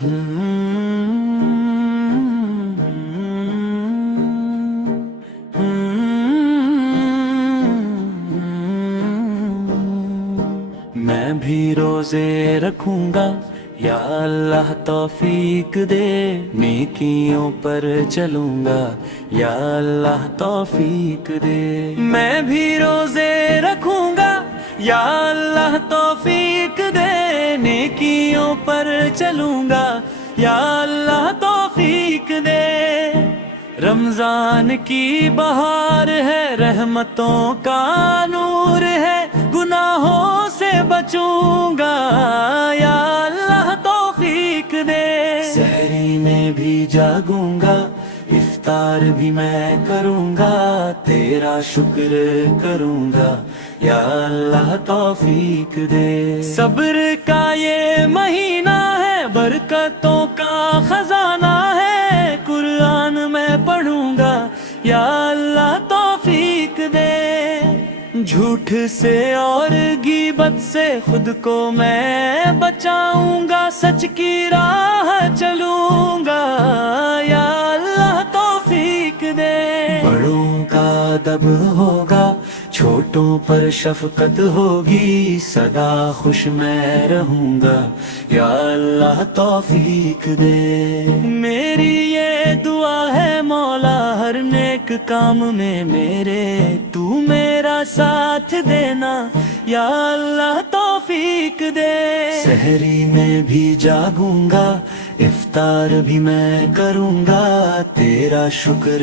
میں بھی روزے رکھوں گا یا اللہ توفیق دے، نیکیوں پر چلوں گا یا اللہ توفیق دے۔ میں بھی روزے رکھوں گا یا اللہ توفیق دے، نیکیوں پر چلوں گا یا اللہ توفیق دے۔ رمضان کی بہار ہے، رحمتوں کا نور ہے، گناہوں سے بچوں گا یا اللہ توفیق دے۔ سحری میں بھی جاگوں گا، افطار بھی میں کروں گا، تیرا شکر کروں گا یا اللہ توفیق دے۔ صبر کا یہ مہینہ ہے، برکتوں کا خزانہ ہے، قرآن میں پڑھوں گا یا اللہ توفیق دے۔ جھوٹ سے اور غیبت سے خود کو میں بچاؤں گا، سچ کی راہ چلوں گا یا اللہ توفیق دے۔ بڑوں کا ادب ہوگا، چھوٹوں پر شفقت ہوگی، سدا خوش میں رہوں گا یا اللہ توفیق دے۔ میری یہ دعا ہے مولا، ہر نیک کام میں میرے تو میرا ساتھ دینا یا اللہ توفیق دے۔ سحری میں بھی جاگوں گا، افطار بھی میں کروں گا، تیرا شکر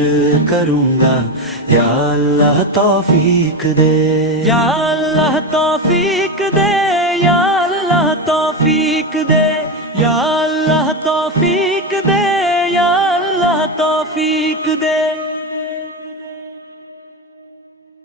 کروں گا یا اللہ توفیق دے۔ یا اللہ توفیق دے، یا اللہ توفیق دے، یا اللہ توفیق دے، یا اللہ توفیق دے۔